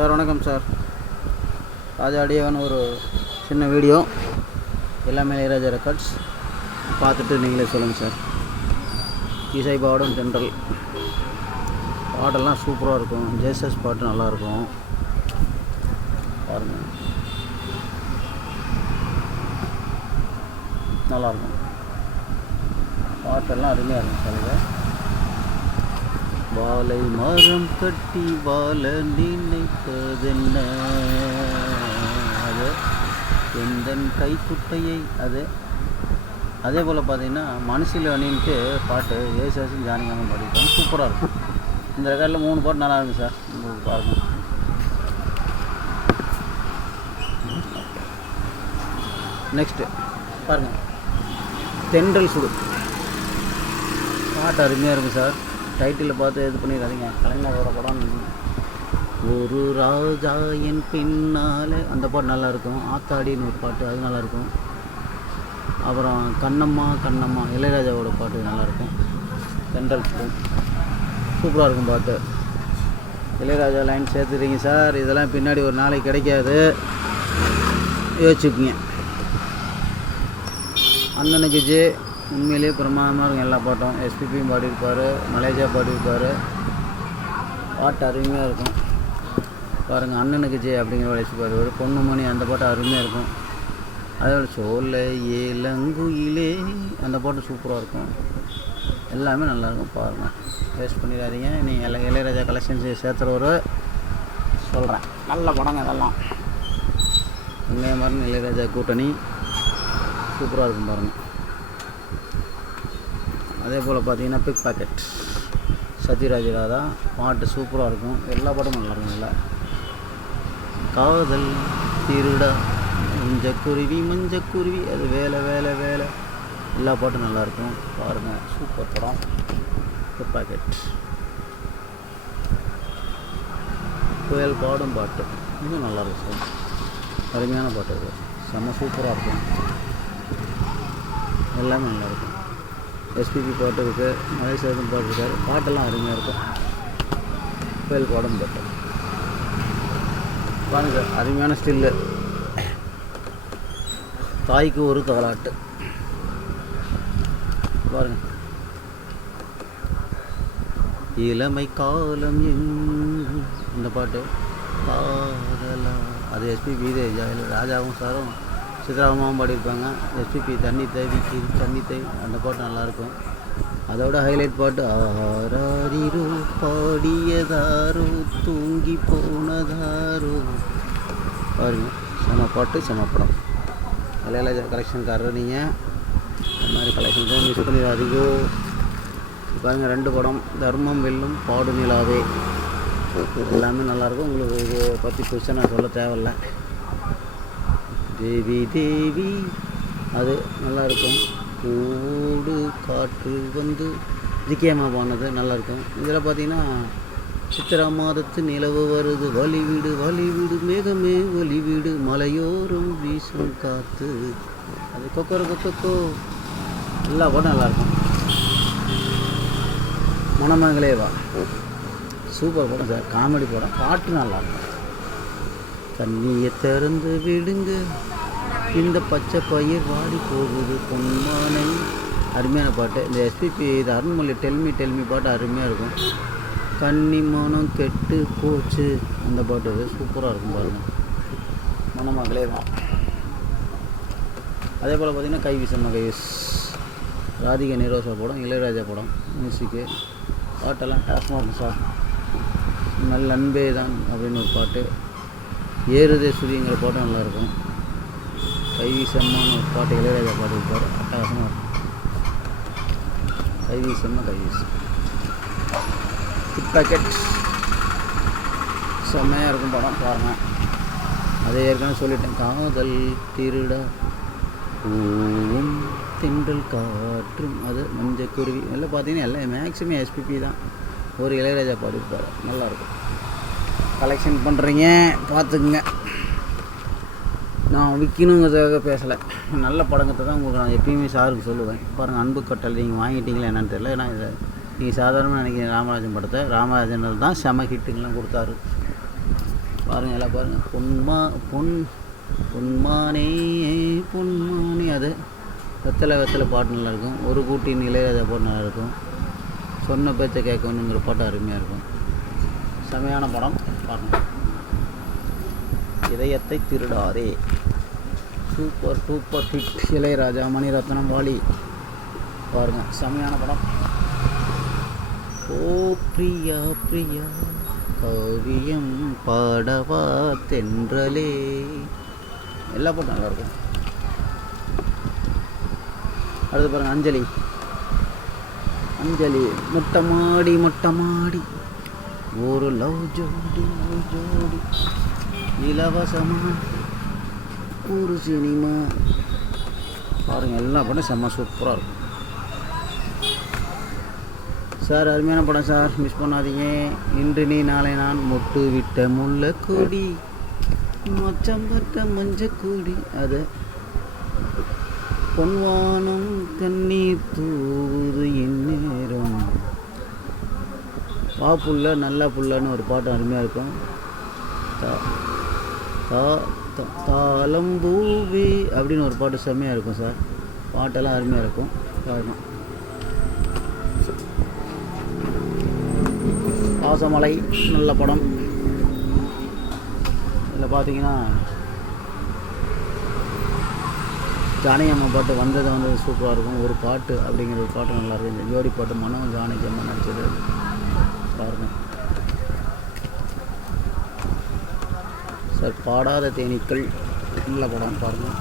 Sir வணக்கம் sir. ராஜா அடியவன் ஒரு சின்ன வீடியோ, எல்லாமே இளையராஜா ரெக்கார்ட்ஸ் பார்த்துட்டு நீங்களே சொல்லுங்கள் சார். இசை பாடும் தென்றல் பாட்டெல்லாம் சூப்பராக இருக்கும். ஜேசஸ் பாட்டு நல்லாயிருக்கும், பாருங்கள் நல்லாயிருக்கும். பாட்டெல்லாம் அருமையாக இருக்கும் சார். இதை வாழை மரம் கட்டி வாழ நினைப்பதென்ன, அது எந்தன் கைக்குட்டையை அது. அதே போல் பார்த்தீங்கன்னா மனசில் அணின்ட்டு பாட்டு ஏசாசும் ஜானகியும் பாடிருக்காங்க, சூப்பராக இருக்கும். இந்த ரெக்கார்டில் 3 பாட்டு நல்லா இருக்கும் சார், உங்களுக்கு பாருங்கள். நெக்ஸ்ட்டு பாருங்கள், தென்றல் சுடு பாட்டு அருமையாக இருக்கும் சார். டைட்டிலில் பார்த்து இது பண்ணிடாதீங்க, கலைஞரோட படம். ஒரு ராஜா என் பின்னால் அந்த பாட்டு நல்லாயிருக்கும். ஆத்தாடின்னு ஒரு பாட்டு, அது நல்லாயிருக்கும். அப்புறம் கண்ணம்மா கண்ணம்மா இளையராஜாவோட பாட்டு நல்லாயிருக்கும். தென்றல் சூப்பராக இருக்கும் பாட்டு. இளையராஜா லைன் சேர்த்துறீங்க சார், இதெல்லாம் பின்னாடி ஒரு நாளைக்கு கிடைக்காது, யோசிச்சுக்குங்க. அண்ணனுக்கு ஜே உண்மையிலேயே பிரமாதமாக இருக்கும். எல்லா பாட்டும் எஸ்பிபியும் பாடியிருப்பார், மலேசியா பாடியிருப்பார். பாட்டு அருமையாக இருக்கும் பாருங்கள். அண்ணனுக்கு ஜே அப்படிங்கிற வயசுப்பார். ஒரு பொண்ணு மணி அந்த பாட்டு அருமையாக இருக்கும். அதோட சோலை ஏலங்குயிலே அந்த பாட்டு சூப்பராக இருக்கும். எல்லாமே நல்லாயிருக்கும் பாருங்கள், வேஸ்ட் பண்ணிடாதீங்க. நீங்கள் இளையராஜா கலெக்ஷன்ஸ் சேர்த்துறவரை சொல்கிறேன், நல்ல படங்க இதெல்லாம். உண்மையாக மாதிரி இளையராஜா கூட்டணி சூப்பராக இருக்கும் பாருங்கள். அதே போல் பார்த்தீங்கன்னா பிக் பாக்கெட் சத்யராஜ் ராதா பாட்டு சூப்பராக இருக்கும். எல்லா பாட்டும் நல்லாயிருக்கும். இல்லை காதல் திருடா மஞ்சக்குருவி மஞ்சக்குருவி, அது வேலை வேலை வேலை, எல்லா பாட்டும் நல்லாயிருக்கும் பாருங்கள். சூப்பர் படம் பிக் பாக்கெட். புயல் பாடும் பாட்டு இன்னும் நல்லாயிருக்கும் சார், அருமையான பாட்டு. அது செம்ம சூப்பராக இருக்கும், எல்லாமே நல்லாயிருக்கும். எஸ்பிபி பாட்டு இருக்குது, மலேசியாவுக்கும் பாட்டு இருக்காரு. பாட்டெல்லாம் அருமையாக இருக்கும். புயல் பாடும் பாட்டு பாருங்க சார், அருமையான ஸ்டில்லு. தாய்க்கு ஒரு தாலாட்டு பாருங்கள். இளமை காலம் இந்த பாட்டு காதலாம், அது எஸ்பிபி. இது ராஜாவும் சாரும் சித்ராமாவும் பாடியிருப்பாங்க. எஸ்பிபி தண்ணி தேவிக்கு தண்ணி தேவி அந்த பாட்டு நல்லாயிருக்கும். அதோட ஹைலைட் பாட்டு ஆராரிரோ பாடியதாரோ தூங்கி போனதாரோ பாருங்க. செம பாட்டு செம படம். இளையராஜா கலெக்ஷன்காரர் நீங்கள் இந்த மாதிரி கலெக்ஷன்ஸை மிஸ் பண்ணிடாதீங்கோ. பாருங்கள் 2 படம், தர்மம் வெல்லும் பாடு நிலாவே, எல்லாமே நல்லாயிருக்கும். உங்களுக்கு இதை பற்றி புதுசாக நான் சொல்ல தேவையில்லை. தேவி தேவி அது நல்லாயிருக்கும். கூடு காற்று வந்து ஜிகேமா பாடினது நல்லாயிருக்கும். இதில் பார்த்தீங்கன்னா சித்திரா மாதத்து நிலவு வருது, வழிவீடு வழிவீடு மேகமே வழிவீடு மலையோரம் வீசும் காற்று, அது கொக்கர கொக்கோ, எல்லா பாட்டும் நல்லாயிருக்கும். மணமகளேவா சூப்பர் படம் சார், காமெடி படம், பாட்டு நல்லாயிருக்கும். தண்ணியை திறந்து விடுங்க, இந்த பச்சை பயிர் வாடி போகுது பொன்மானை, அருமையான பாட்டு. இந்த எஸ்பிபி இது அருண்மொழி டெல்மி பாட்டு அருமையாக இருக்கும். கன்னிமானம் கெட்டு போச்சு அந்த பாட்டு, அது சூப்பராக இருக்கும் பாருங்கள். மணமகளே தான். அதே போல் பார்த்திங்கன்னா கைவீசம்மா கைவீஸ் ராதிகா நிரோசா படம், இளையராஜா படம், மியூசிக்கு பாட்டெல்லாம் டாஸ்மாக இருக்கும் சார். நல்ல அன்பே தான் அப்படின்னு ஒரு பாட்டு, ஏறுதே சுதிங்கிற பாட்டும் நல்லாயிருக்கும். கைவீசம்மான்னு ஒரு பாட்டு இளையராஜா பாட்டு இருப்பார், அட்டகாசமாக இருக்கும். கைவீசம்மா கைவீஸ் பிக் பாக்கெட் செம்மையாக இருக்கும் படம் பாருங்கள். அதை ஏற்கனவே சொல்லிட்டேன். காதல் திருடா பூவும் தென்றல் காற்றும், அது மஞ்சக்குருவி, எல்லாம் பார்த்தீங்கன்னா எல்லாம் மேக்ஸிமம் எஸ்பிபி தான். ஒரு இளையராஜா பாடியிருப்பார், நல்லாயிருக்கும். கலெக்ஷன் பண்ணுறீங்க பார்த்துக்குங்க. நான் விற்கணுங்கிறதுக்காக பேசலை, நல்ல படங்கத்தை தான் உங்களுக்கு நான் எப்பயுமே சாருக்கு சொல்லுவேன். பாருங்கள், அன்பு கட்டளை நீங்கள் வாங்கிட்டீங்களா என்னன்னு தெரியல. ஏன்னா இதை நீங்கள் சாதாரணமாக நினைக்கிறீங்க. ராமராஜன் படத்தை ராமராஜன் தான் செம ஹிட்டுங்கெலாம் கொடுத்தாரு. பாருங்கள் எல்லாம் பாருங்கள். பொன்மானே பொன்மானே, அது வெத்தலை பாட்டு நல்லாயிருக்கும். ஒரு கூட்டி இளையராஜா பாட்டு நல்லாயிருக்கும். சொன்ன பேச்சை கேட்கணுங்கிற பாட்டு அருமையாக இருக்கும். செமையான படம் பாருங்கள். இதயத்தை திருடாதே, சூப்பர் ஹிட். இளையராஜா, மணிரத்னம், வாலி. பாருங்கள் செமையான படம். ஓ பிரியா பிரியா காவியம் பாடவா தென்றலே, எல்லா பாட்டும் நல்லாயிருக்கும். அடுத்து பாருங்கள் அஞ்சலி. மொட்டமாடி ஒரு லவ் ஜோடி இலவசமா ஒரு சினிமா. பாருங்கள் எல்லா படம் செம்ம சூப்பராக இருக்கும் சார். அருமையான படம் சார், மிஸ் பண்ணாதீங்க. இன்று நீ நாளை நான், மொட்டு விட்ட முல்லை கொடி, மச்சம் பட்ட மஞ்சக்கூடி, அது பொன்வானம் கண்ணீர் தூவுது இந்நேரம், வா புள்ள நல்ல புள்ளன்னு ஒரு பாட்டு அருமையாக இருக்கும். தாளம்பூவே அப்படின்னு ஒரு பாட்டு செம்மையாக இருக்கும் சார். பாட்டெல்லாம் அருமையாக இருக்கும். பாருங்கள் பாசமலை, நல்ல படம். இதில் பார்த்தீங்கன்னா ஜானகி அம்மா பாட்டு வந்தது சூப்பராக இருக்கும். ஒரு பாட்டு அப்படிங்கிற ஒரு பாட்டு நல்லாயிருக்கும். இந்த ஜோடி பாட்டு மனம் ஜானகி அம்மா நடிச்சது பாருங்கள் சார். பாடாத தேனீக்கள், நல்ல படம் பாருங்கள்.